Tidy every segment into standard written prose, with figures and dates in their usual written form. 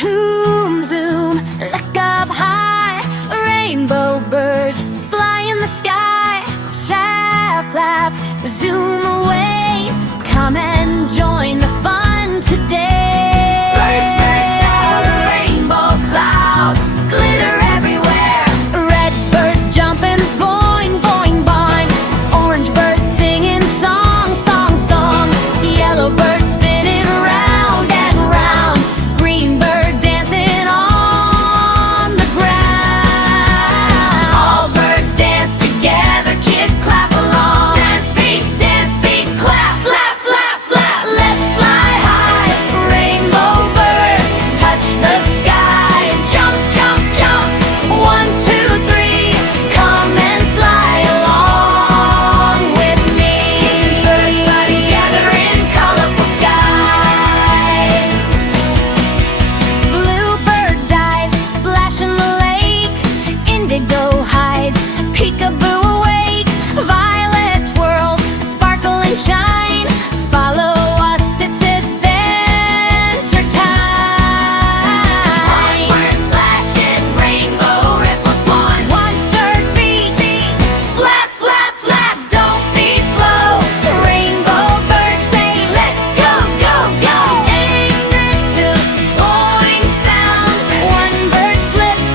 Zoom, zoom, look up high. Rainbow birds fly in the sky. Flap, flap, zoom away. Come and join the fun today. Birds burst out a rainbow cloud. Glitter everywhere. Red bird jumping, boing, boing, boing. Orange bird singing song, song, song. Yellow bird spinning round and round. Green bird dancing on the ground. All birds dance together, kids clap along. Dance beat, clap, flap, flap, flap. Let's fly high, rainbow birds, touch the sky. Jump, jump, jump, 1, 2, 3. Come and fly along with me. Birds fly together in colorful sky. Bluebird dives, splash in the lake. Indigo hides, peekaboo awake. Violet twirls, sparkle and shine. Follow us, it's adventure time. One splashes, rainbow ripples one. 1/3 beat, flap, flap, flap. Don't be slow. Rainbow birds say, let's go, go, go. Irresistible, boing sound. One bird slips,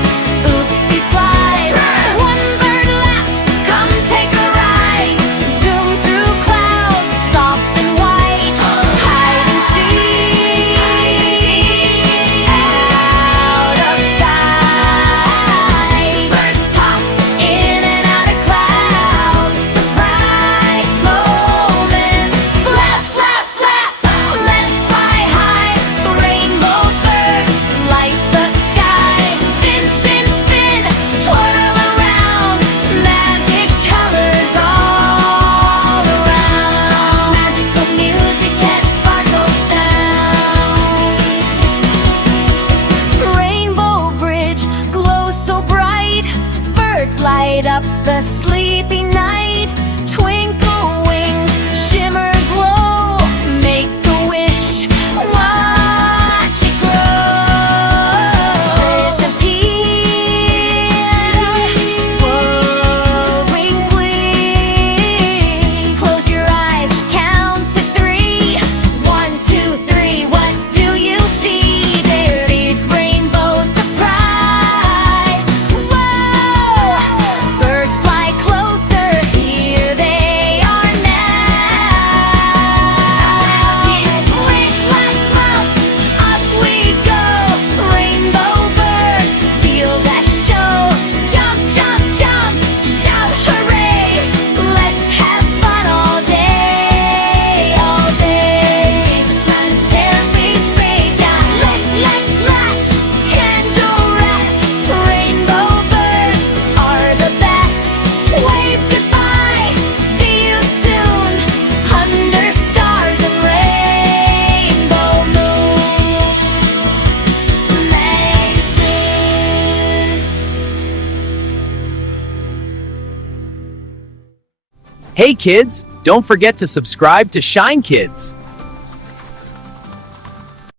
oopsie slide. One bird laughs, come take a ride. Zoom through clouds, soft and white. Hide and seek, out of sight. Birds pop in and out of clouds. Surprise moments. Flap, flap, flap. Let's fly high. Rainbow birds light the sky. Spin, spin, spin. Twirl around. Magic colors all around. Magical music and sparkle sound. Rainbow bridge glows so bright. Birds light up the sleepy night. Twinkle wings, shimmer glow. Make a wish, watch it grow. There's a glowing gleam. Close your eyes, count to 3. 1, 2, 3. What do you see? Big rainbow surprise. Whoa! Birds fly closer. Here they are now. Blink like love. Up we go. Rainbow birds steal the show. Jump, jump, jump. Shout hooray. Let's have fun all day, all day. Until we fade down. Let candle rest. Rainbow birds are the best. Wave goodbye. See you soon. Under stars and rainbow moon. May soon. Hey kids, don't forget to subscribe to Shine Kids.